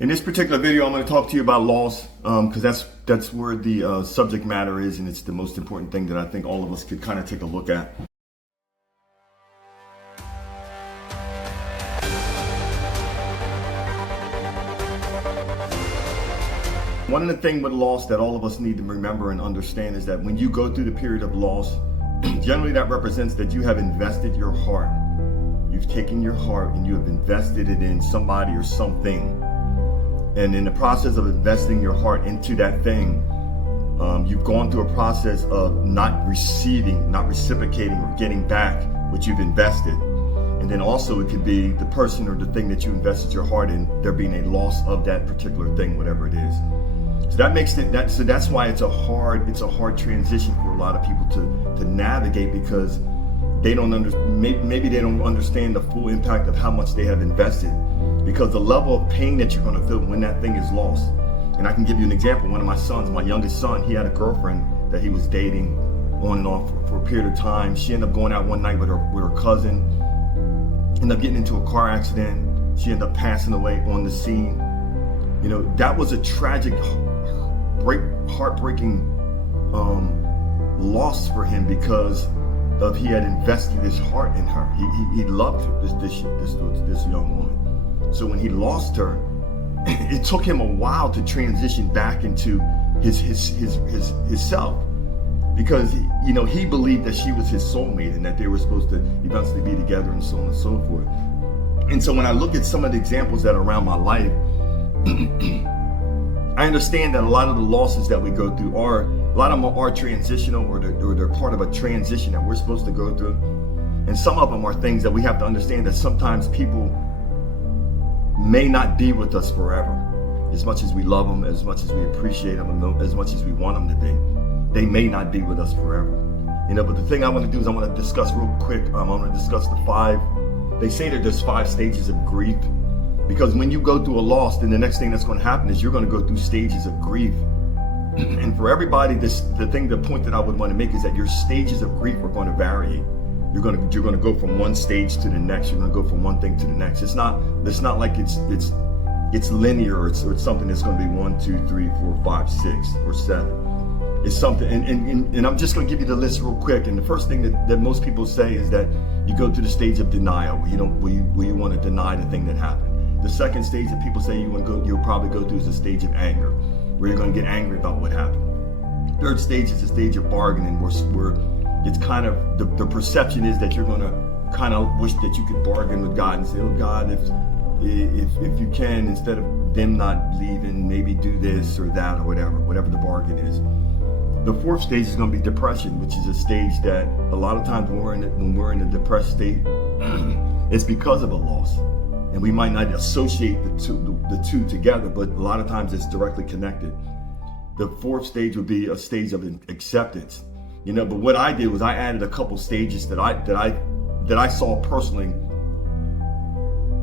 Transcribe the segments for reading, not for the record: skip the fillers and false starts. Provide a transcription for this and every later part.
In this particular video, I'm going to talk to you about loss because that's where the subject matter is, and it's the most important thing that I think all of us could kind of take a look at. One of the things with loss that all of us need to remember and understand is that when you go through the period of loss, generally that represents that you have invested your heart. You've taken your heart and you have invested it in somebody or something. And in the process of investing your heart into that thing, you've gone through a process of not receiving, not reciprocating or getting back what you've invested. And then also it could be the person or the thing that you invested your heart in, there being a loss of that particular thing, whatever it is. So that makes it so that's why it's a hard transition for a lot of people to navigate, because they don't maybe they don't understand the full impact of how much they have invested, because the level of pain that you're going to feel when that thing is lost. And I can give you an example. One of my sons, my youngest son, he had a girlfriend that he was dating on and off for a period of time. She ended up going out one night with her cousin, ended up getting into a car accident. She ended up passing away on the scene. You know, that was a tragic, heartbreaking loss for him, because of he had invested his heart in her. He loved her, this young woman. So when he lost her, it took him a while to transition back into his self, because he believed that she was his soulmate and that they were supposed to eventually be together and so on and so forth. And so when I look at some of the examples that are around my life, I understand that a lot of the losses that we go through a lot of them are transitional, or they're part of a transition that we're supposed to go through. And some of them are things that we have to understand, that sometimes people may not be with us forever. As much as we love them, as much as we appreciate them, and as much as we want them to be, they may not be with us forever. But the thing I want to do is I want to discuss real quick, I'm going to discuss they say that there's 5 stages of grief. Because when you go through a loss, then the next thing that's going to happen is you're going to go through stages of grief. And for everybody, the point that I would want to make is that your stages of grief are going to vary. You're going to go from one stage to the next. You're going to go from one thing to the next. It's not like it's linear, or it's something that's going to be 1, 2, 3, 4, 5, 6, or 7. It's something, and I'm just going to give you the list real quick. And the first thing that most people say is that you go through the stage of denial, where you want to deny the thing that happened. The second stage that people say you'll probably go through is the stage of anger, where you're going to get angry about what happened. Third stage is the stage of bargaining, where it's kind of the perception is that you're going to kind of wish that you could bargain with God and say, oh God, if you can, instead of them not leaving, maybe do this or that or whatever the bargain is. The fourth stage is going to be depression, which is a stage that a lot of times when we're in a depressed state, it's because of a loss. And we might not associate the two together, but a lot of times it's directly connected. The fourth stage would be a stage of acceptance. But what I did was I added a couple stages that I saw personally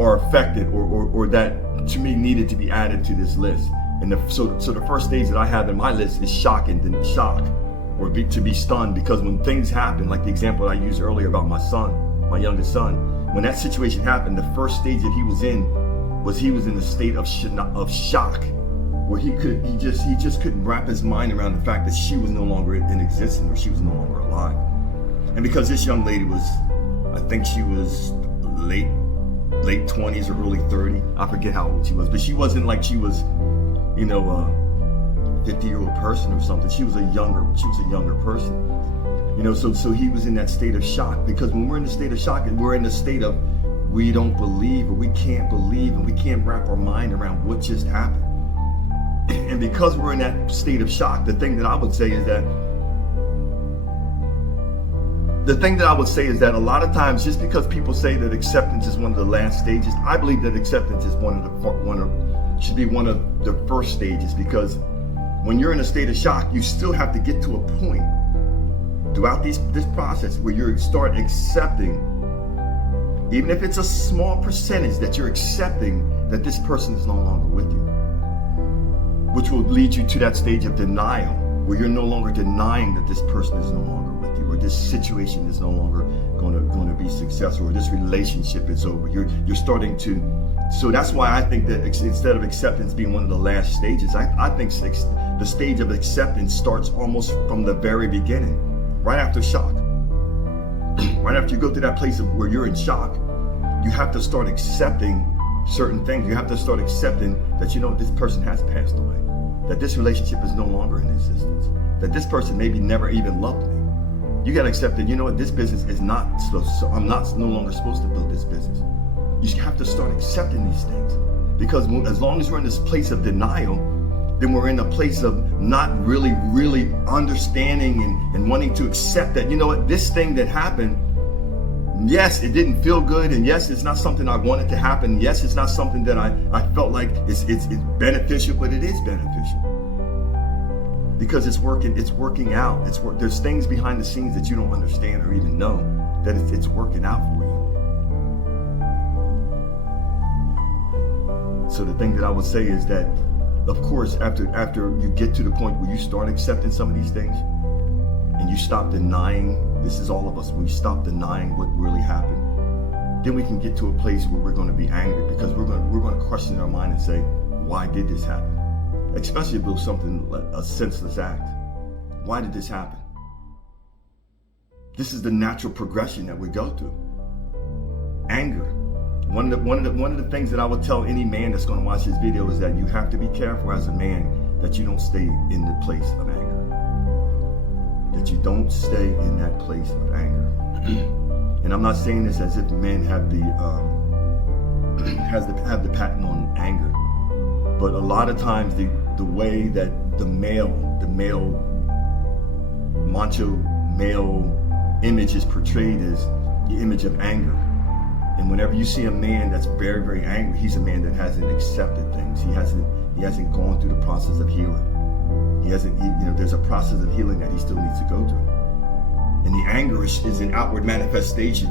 are affected, or that to me needed to be added to this list. And so the first stage that I have in my list is shock, or to be stunned, because when things happen, like the example I used earlier about my youngest son, when that situation happened, the first stage that he was in a state of shock, where he just couldn't wrap his mind around the fact that she was no longer in existence, or she was no longer alive. And because this young lady I think she was late 20s or early 30. I forget how old she was, but she wasn't like she was, a 50-year-old person or something. She was a younger person. So he was in that state of shock, because when we're in the state of shock, we're in the state of we don't believe, or we can't believe, and we can't wrap our mind around what just happened. And because we're in that state of shock, the thing that I would say is that a lot of times, just because people say that acceptance is one of the last stages, I believe that acceptance is should be one of the first stages, because when you're in a state of shock, you still have to get to a point throughout this process where you start accepting, even if it's a small percentage, that you're accepting that this person is no longer with you, which will lead you to that stage of denial, where you're no longer denying that this person is no longer with you, or this situation is no longer going to be successful, or this relationship is over. You're starting to So that's why I think that instead of acceptance being one of the last stages, I think the stage of acceptance starts almost from the very beginning, right after shock. Right after you go through that place of where you're in shock, you have to start accepting certain things. You have to start accepting that, you know, this person has passed away, that this relationship is no longer in existence, that this person maybe never even loved me. You got to accept that, you know what, this business is not so I'm not no longer supposed to build this business. You have to start accepting these things, because as long as we're in this place of denial, then we're in a place of not really understanding and wanting to accept that, you know what, this thing that happened, yes, it didn't feel good, and yes, it's not something I wanted to happen. Yes, it's not something that I felt like it's beneficial, but it is beneficial. Because it's working out. There's things behind the scenes that you don't understand or even know that it's working out for you. So the thing that I would say is that, of course, after you get to the point where you start accepting some of these things and you stop denying, this is all of us, we stop denying what really happened, then we can get to a place where we're going to be angry, because we're going to question our mind and say, why did this happen? Especially if it was something like a senseless act. Why did this happen? This is the natural progression that we go through. Anger. One of the things that I would tell any man that's going to watch this video is that you have to be careful as a man that you don't stay in the place of anger. That you don't stay in that place of anger. And I'm not saying this as if men have the patent on anger. But a lot of times the way that the macho male image is portrayed is the image of anger. And whenever you see a man that's very, very angry, he's a man that hasn't accepted things. He hasn't gone through the process of healing. There's a process of healing that he still needs to go through. And the anger is an outward manifestation.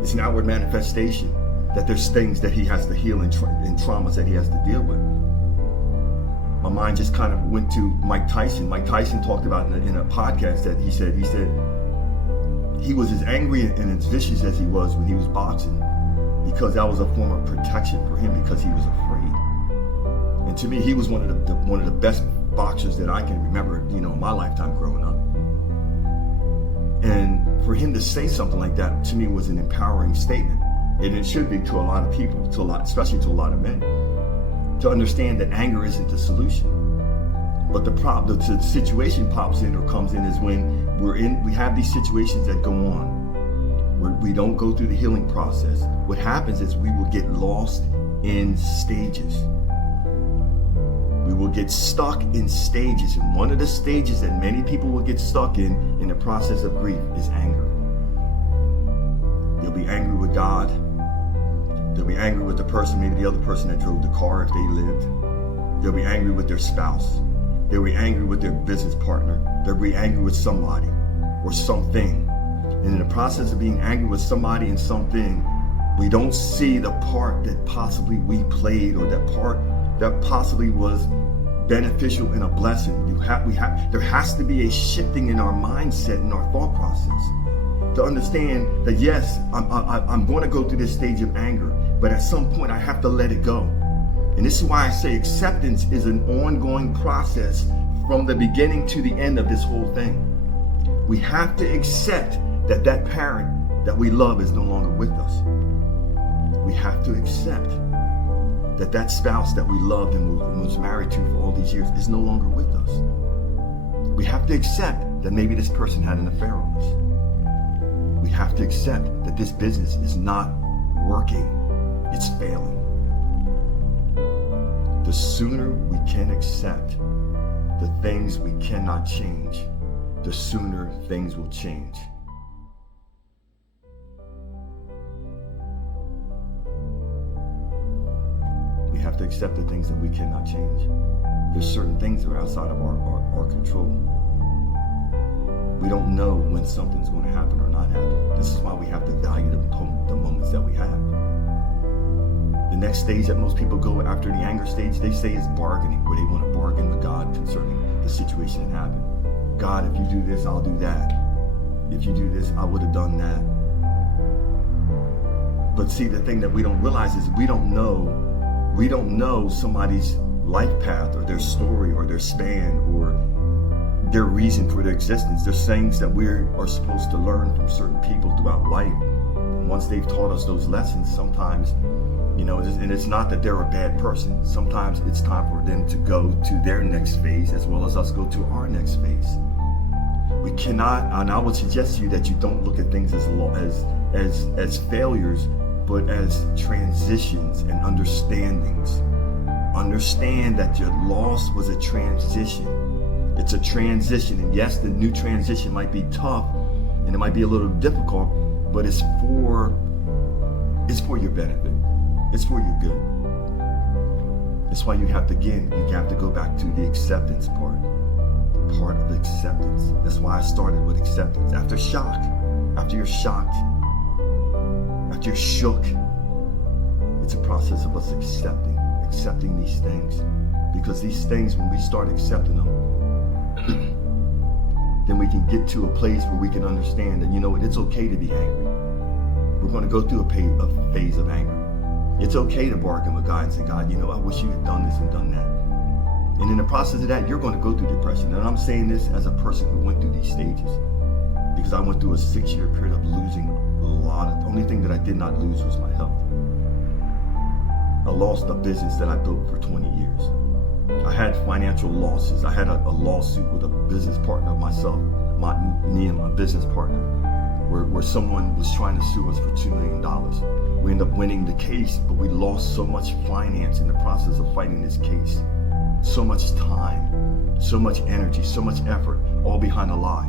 It's an outward manifestation that there's things that he has to heal and traumas that he has to deal with. My mind just kind of went to Mike Tyson. Mike Tyson talked about in a podcast that he said he was as angry and as vicious as he was when he was boxing, because that was a form of protection for him, because he was afraid. And to me, he was one of the best boxers that I can remember, in my lifetime growing up. And for him to say something like that, to me, was an empowering statement. And it should be to a lot of people, especially to a lot of men, to understand that anger isn't the solution. But the situation pops in or comes in is when we have these situations that go on, where we don't go through the healing process. What happens is we will get lost in stages. We will get stuck in stages. And one of the stages that many people will get stuck in the process of grief is anger. They'll be angry with God. They'll be angry with the person, maybe the other person that drove the car if they lived. They'll be angry with their spouse. They'll be angry with their business partner. They'll be angry with somebody or something. And in the process of being angry with somebody and something, we don't see the part that possibly we played, or that part that possibly was beneficial and a blessing. There has to be a shifting in our mindset and our thought process to understand that, yes, I'm going to go through this stage of anger, but at some point I have to let it go. And this is why I say acceptance is an ongoing process from the beginning to the end of this whole thing. We have to accept that that parent that we love is no longer with us. We have to accept that that spouse that we loved and was married to for all these years is no longer with us. We have to accept that maybe this person had an affair on us. We have to accept that this business is not working, it's failing. The sooner we can accept the things we cannot change, the sooner things will change. We have to accept the things that we cannot change. There's certain things that are outside of our control. We don't know when something's going to happen or not happen. This is why we have to value the moments that we have. The next stage that most people go after the anger stage, they say, is bargaining, where they want to bargain with God concerning the situation that happened. God, if you do this, I'll do that. If you do this, I would have done that. But see, the thing that we don't realize is we don't know somebody's life path or their story or their span or their reason for their existence. There's things that we are supposed to learn from certain people throughout life. And once they've taught us those lessons, sometimes, and it's not that they're a bad person. Sometimes it's time for them to go to their next phase as well as us go to our next phase. We cannot, and I would suggest to you that you don't look at things as failures, but as transitions and understandings. Understand that your loss was a transition. It's a transition, and yes, the new transition might be tough and it might be a little difficult, but it's for your benefit. It's for your good. That's why you have to go back to the acceptance part of acceptance. That's why I started with acceptance. After you're shocked, after you're shook, it's a process of us accepting these things. Because these things, when we start accepting them, then we can get to a place where we can understand that, it's okay to be angry. We're going to go through a phase of anger. It's okay to bargain with God and say, God, I wish you had done this and done that. And in the process of that, you're going to go through depression. And I'm saying this as a person who went through these stages. Because I went through a 6-year period of losing the only thing that I did not lose was my health. I lost a business that I built for 20 years. I had financial losses. I had a lawsuit with a business partner of myself, me and my business partner, where someone was trying to sue us for $2 million. We ended up winning the case, but we lost so much finance in the process of fighting this case. So much time, so much energy, so much effort, all behind a lie.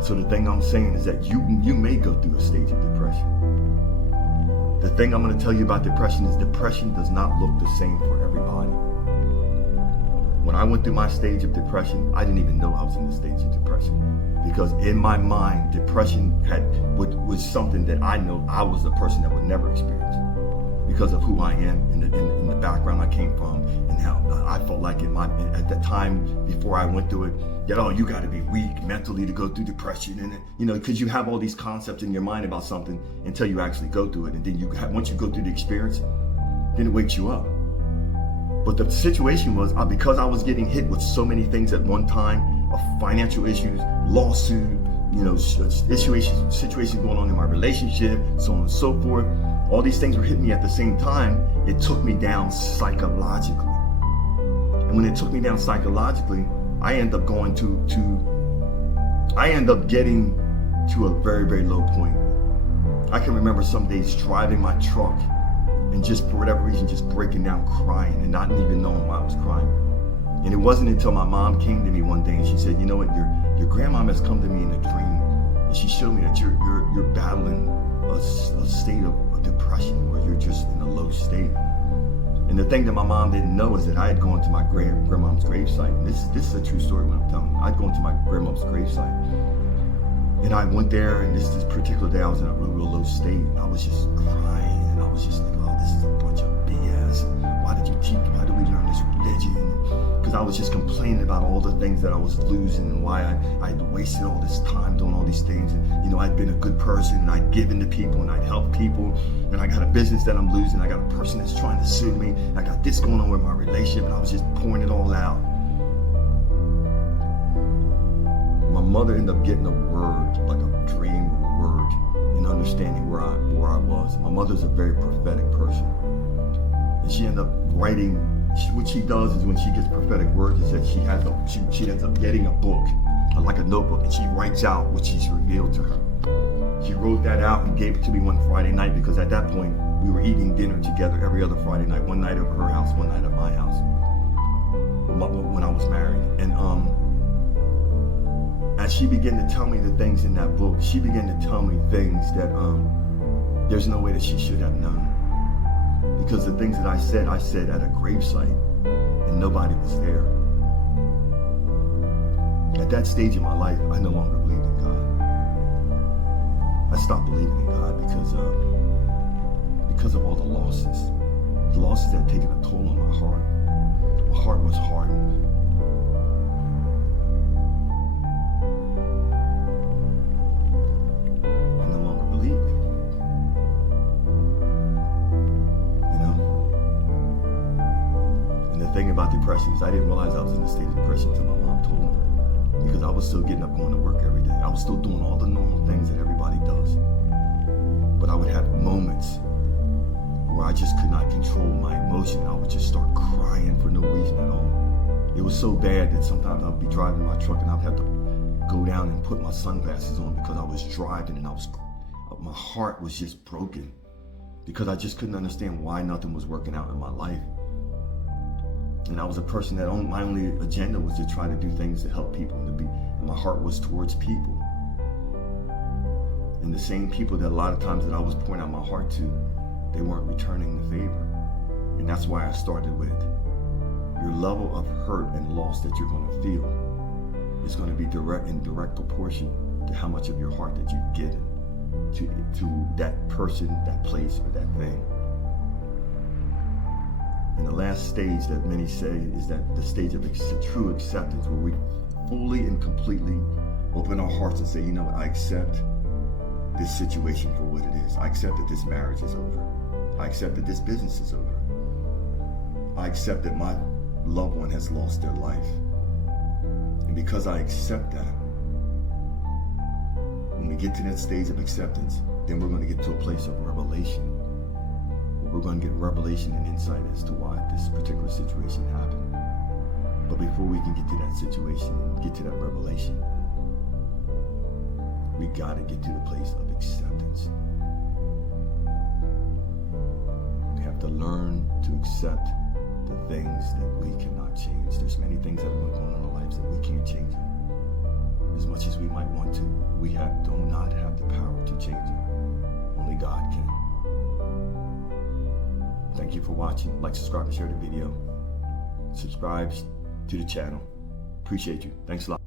So the thing I'm saying is that you may go through a stage of depression. The thing I'm going to tell you about depression is depression does not look the same for everybody. When I went through my stage of depression, I didn't even know I was in the stage of depression. Because in my mind, depression was something that I know I was the person that would never experience. Because of who I am in the background I came from and how I felt like at that time before I went through it, that you got to be weak mentally to go through depression, and because you have all these concepts in your mind about something until you actually go through it, and then once you go through the experience, then it wakes you up. But the situation was because I was getting hit with so many things at one time, of financial issues, lawsuit, situations going on in my relationship, so on and so forth. All these things were hitting me at the same time. It took me down psychologically. And when it took me down psychologically, I end up getting to a very, very low point. I can remember some days driving my truck and just for whatever reason, just breaking down crying and not even knowing why I was crying. And it wasn't until my mom came to me one day and she said, your grandma has come to me in a dream. And she showed me that you're battling a state of depression where you're just in a low state. And the thing that my mom didn't know is that I had gone to my grandmom's gravesite. And this is a true story what I'm telling you. I'd gone to my grandmom's gravesite. And I went there, and this particular day I was in a real low state. And I was just crying, and I was just like, this is a bunch of BS. Why do we learn this religion? Because I was just complaining about all the things that I was losing and why I'd wasted all this time doing all these things. And I'd been a good person, and I'd given to people, and I'd helped people. And I got a business that I'm losing. I got a person that's trying to sue me. I got this going on with my relationship, and I was just pouring it all out. My mother ended up getting a word, like a dream word, and understanding where I was. My mother's a very prophetic person. And she ended up writing, what she does is when she gets prophetic words is that she ends up getting a book, like a notebook, and she writes out what she's revealed to her. She wrote that out and gave it to me one Friday night because at that point we were eating dinner together every other Friday night. One night at her house, one night at my house. When I was married. And as she began to tell me the things in that book, she began to tell me things that there's no way that she should have known. Because the things that I said at a gravesite and nobody was there. At that stage in my life, I no longer believed in God. I stopped believing in God because of all the losses. The losses had taken a toll on my heart. My heart was hardened. about depression is I didn't realize I was in a state of depression until my mom told me. Because I was still getting up going to work every day. I was still doing all the normal things that everybody does. But I would have moments where I just could not control my emotion. I would just start crying for no reason at all. It was so bad that sometimes I'd be driving my truck and I'd have to go down and put my sunglasses on because I was driving and my heart was just broken because I just couldn't understand why nothing was working out in my life. And I was a person that my only agenda was to try to do things to help people and my heart was towards people. And the same people that a lot of times that I was pouring out my heart to, they weren't returning the favor. And that's why I started with your level of hurt and loss that you're going to feel is going to be in direct proportion to how much of your heart that you've given to that person, that place, or that thing. And the last stage that many say is that the stage of true acceptance, where we fully and completely open our hearts and say, you know what, I accept this situation for what it is. I accept that this marriage is over. I accept that this business is over. I accept that my loved one has lost their life. And because I accept that, when we get to that stage of acceptance, then we're going to get to a place of revelation. We're going to get revelation and insight as to why this particular situation happened. But before we can get to that situation and get to that revelation, we got to get to the place of acceptance. We have to learn to accept the things that we cannot change. There's many things that are going on in our lives that we can't change them. As much as we might want to, we do not have the power to change it. Only God can. Thank you for watching. Like, subscribe, and share the video. Subscribe to the channel. Appreciate you. Thanks a lot.